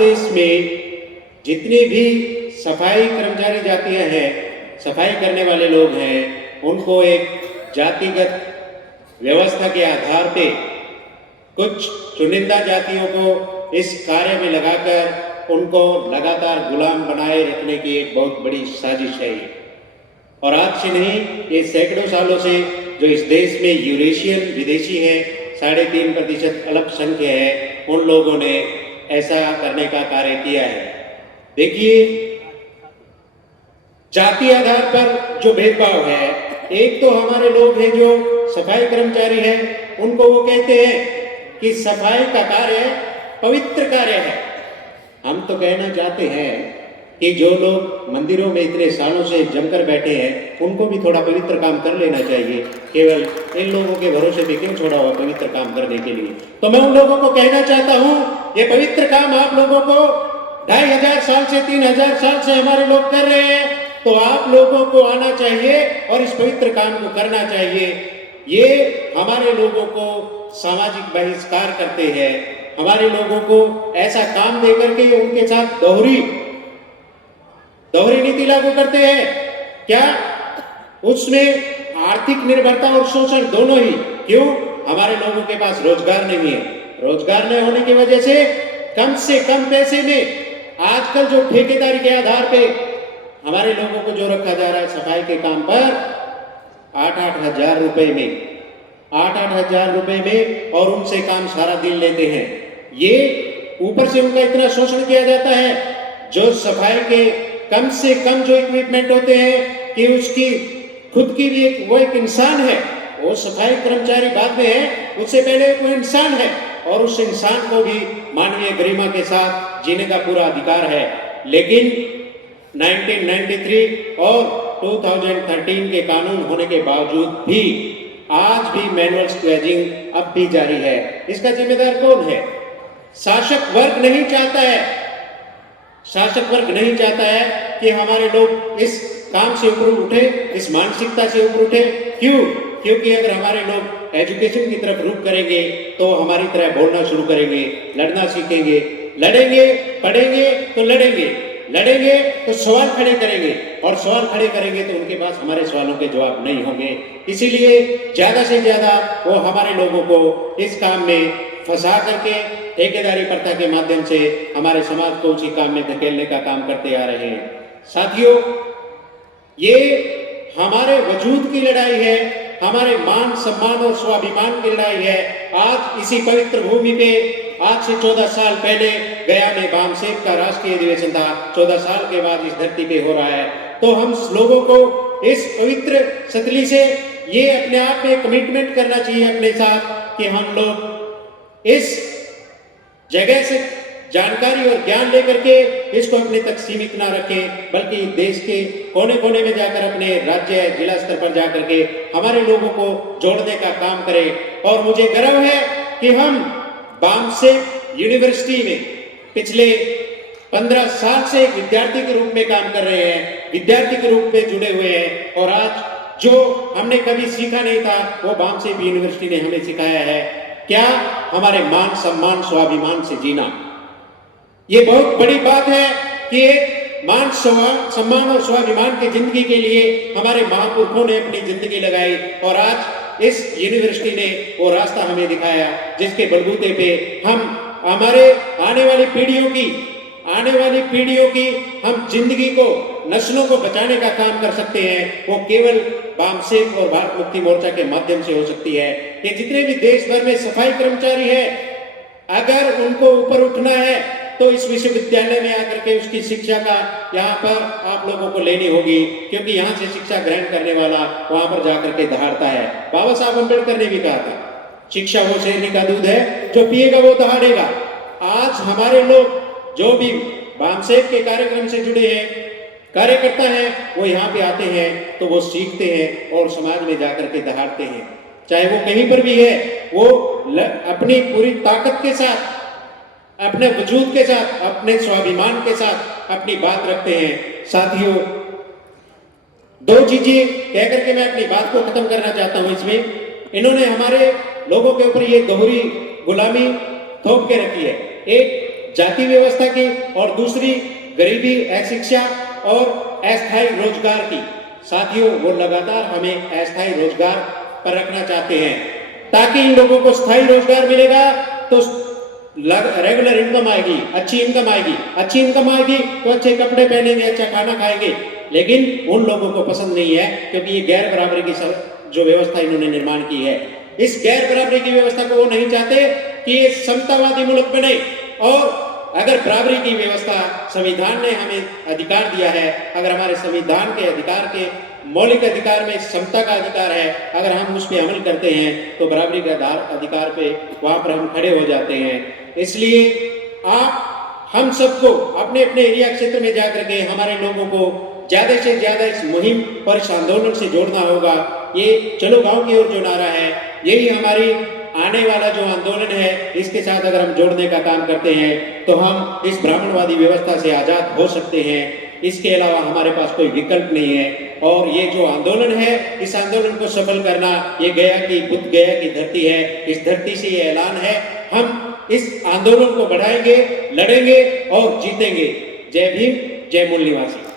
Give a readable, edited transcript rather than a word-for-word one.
देश में जितनी भी सफाई कर्मचारी जातियां हैं, सफाई करने वाले लोग हैं, उनको एक जातिगत व्यवस्था के आधार पे कुछ चुनिंदा जातियों को इस कार्य में लगाकर उनको लगातार गुलाम बनाए रखने की एक बहुत बड़ी साजिश है। और आज से नहीं, ये सैकड़ों सालों से जो इस देश में यूरेशियन विदेशी हैं, 3.5% अल्पसंख्य है, उन लोगों ने ऐसा करने का कार्य किया है। देखिए, जाति आधार पर जो भेदभाव है, एक तो हमारे लोग हैं जो सफाई कर्मचारी हैं, उनको वो कहते हैं कि सफाई का कार्य पवित्र कार्य है। हम तो कहना चाहते हैं कि जो लोग मंदिरों में इतने सालों से जमकर बैठे हैं, उनको भी थोड़ा पवित्र काम कर लेना चाहिए। केवल इन लोगों के भरोसे पे क्यों छोड़ा हुआ पवित्र काम करने के लिए? तो मैं उन लोगों को कहना चाहता हूं, ये पवित्र काम आप लोगों को 2500 साल से 3000 साल से हमारे लोग कर रहे हैं, तो आप लोगों को आना चाहिए और इस पवित्र काम को करना चाहिए। ये हमारे लोगों को सामाजिक बहिष्कार करते हैं, हमारे लोगों को ऐसा काम दे करके उनके साथ दोहरी नीति लागू करते हैं। क्या उसमें आर्थिक निर्भरता और शोषण दोनों ही? क्यों? हमारे लोगों के पास रोजगार नहीं है। रोजगार नहीं होने की वजह से कम पैसे में आजकल जो ठेकेदारी के आधार पे हमारे लोगों को जो रखा जा रहा है सफाई के काम पर 8-8 हजार रुपए में, 8-8 हजार रुपए में, और उनसे काम सारा दिन लेते हैं। ये ऊपर से उनका इतना शोषण किया जाता है। जो सफाई के कम से कम जो इक्विपमेंट होते हैं कि उसकी खुद की भी वो एक इंसान है, वो सफाई कर्मचारी बाद में है, उससे पहले वो इंसान है, और उस इंसान को भी मानवीय गरिमा के साथ जीने का पूरा अधिकार है। लेकिन 1993 और 2013 के कानून होने के बावजूद भी आज भी मैनुअल स्क्वैजिंग अब भी जारी है। इसका जिम्मेदार कौन है? शासक वर्ग नहीं चाहता है। शासक वर्ग नहीं चाहता है कि हमारे लोग इस काम से ऊपर उठे, इस मानसिकता से ऊपर उठे। क्यों? क्योंकि अगर हमारे लोग एजुकेशन की तरफ रुख करेंगे तो हमारी तरह बोलना शुरू करेंगे, लड़ना सीखेंगे, लड़ेंगे, पढ़ेंगे तो लड़ेंगे तो सवाल खड़े करेंगे, और सवाल खड़े करेंगे तो उनके पास हमारे सवालों के जवाब नहीं होंगे। इसीलिए ज्यादा से ज्यादा वो हमारे लोगों को इस काम में फंसा करके ठेकेदारी प्रथा के माध्यम से हमारे समाज को उसी काम में धकेलने का काम करते आ रहे हैं। साथियों, ये हमारे वजूद की लड़ाई है, हमारे मान सम्मान और स्वाभिमान की लड़ाई है। आज इसी पवित्र भूमि पे आज से 14 साल पहले गया में बामसेब का राष्ट्रीय अधिवेशन था। 14 साल के बाद इस धरती पे हो रहा है। तो हम लोगों को इस पवित्र सतली से ये अपने आप में कमिटमेंट करना चाहिए अपने साथ कि हम लोग इस जगह से जानकारी और ज्ञान लेकर के इसको अपने तक सीमित ना रखें, बल्कि देश के कोने कोने में जाकर अपने राज्य जिला स्तर पर जाकर के हमारे लोगों को जोड़ने का काम करें। और मुझे गर्व है कि हम बामसेब यूनिवर्सिटी में पिछले 15 साल से एक विद्यार्थी के रूप में काम कर रहे हैं, विद्यार्थी के रूप में जुड़े हुए हैं। और आज जो हमने कभी सीखा नहीं था वो बामसेब यूनिवर्सिटी ने हमें सिखाया है। क्या? हमारे मान सम्मान स्वाभिमान से जीना। ये बहुत बड़ी बात है कि एक मान सम्मान और स्वाभिमान की जिंदगी के लिए हमारे महापुरुषों ने अपनी जिंदगी लगाई, और आज इस यूनिवर्सिटी ने वो रास्ता हमें दिखाया जिसके बलबूते पे हम हमारे आने वाली पीढ़ियों की हम जिंदगी को, नस्लों को बचाने का काम कर सकते हैं। वो केवल बामसेब और भारत मुक्ति मोर्चा के माध्यम से हो सकती है। ये जितने भी देश भर में सफाई कर्मचारी है, अगर उनको ऊपर उठना है तो इस विश्वविद्यालय में आकर के उसकी शिक्षा का यहाँ पर आप लोगों को लेनी होगी, क्योंकि यहाँ से शिक्षा ग्रहण करने वाला वहां पर जाकर के दहाड़ता है। बाबा साहब अम्बेडकर ने भी कहा था, शिक्षा वो शेरनी का दूध है, जो पिएगा वो दहाड़ेगा। आज हमारे लोग जो भी बामसेब के कार्यक्रम से जुड़े हैं, कार्यकर्ता हैं, वो यहाँ पे आते हैं तो वो सीखते हैं और समाज में जाकर के दहाड़ते हैं। चाहे वो कहीं पर भी है, वो अपनी पूरी ताकत के साथ, अपने वजूद के साथ, अपने स्वाभिमान के साथ अपनी बात रखते हैं। साथियों, दो चीजें कहकर के मैं अपनी बात को खत्म करना चाहता हूं। इसमें इन्होंने हमारे लोगों के ऊपर ये दोहरी गुलामी थोप के रखी है। एक जाति व्यवस्था की और दूसरी गरीबी, अशिक्षा और अस्थायी रोजगार की। साथियों, वो लगातार हमें अस्थायी रोजगार पर रखना चाहते हैं ताकि इन लोगों को स्थायी रोजगार मिलेगा तो रेगुलर इनकम आएगी, अच्छी इनकम आएगी, अच्छी इनकम आएगी तो अच्छे कपड़े पहनेंगे, अच्छा खाना खाएंगे। लेकिन उन लोगों को पसंद नहीं है क्योंकि ये गैर बराबरी की जो व्यवस्था इन्होंने निर्माण की है, इस गैर बराबरी की व्यवस्था को वो नहीं चाहते कि ये समतावादी मुल्क बने। और अगर बराबरी की व्यवस्था संविधान ने हमें अधिकार दिया है, अगर हमारे संविधान के अधिकार के मौलिक अधिकार में समता का अधिकार है, अगर हम उस पर अमल करते हैं तो बराबरी के अधिकार पे वहां पर हम खड़े हो जाते हैं। इसलिए हम सबको अपने अपने एरिया क्षेत्र में जाकर के हमारे लोगों को ज्यादा से ज्यादा इस मुहिम और इस आंदोलन से जोड़ना होगा। ये चलो गांव की ओर जो नारा है, यही हमारी आने वाला जो आंदोलन है, इसके साथ अगर हम जोड़ने का काम करते हैं तो हम इस ब्राह्मणवादी व्यवस्था से आजाद हो सकते हैं। इसके अलावा हमारे पास कोई विकल्प नहीं है। और ये जो आंदोलन है, इस आंदोलन को सफल करना, ये गया की बुद्ध गया की धरती है, इस धरती से ये ऐलान है। हम इस आंदोलन को बढ़ाएंगे, लड़ेंगे और जीतेंगे। जय भीम, जय मूल निवासी।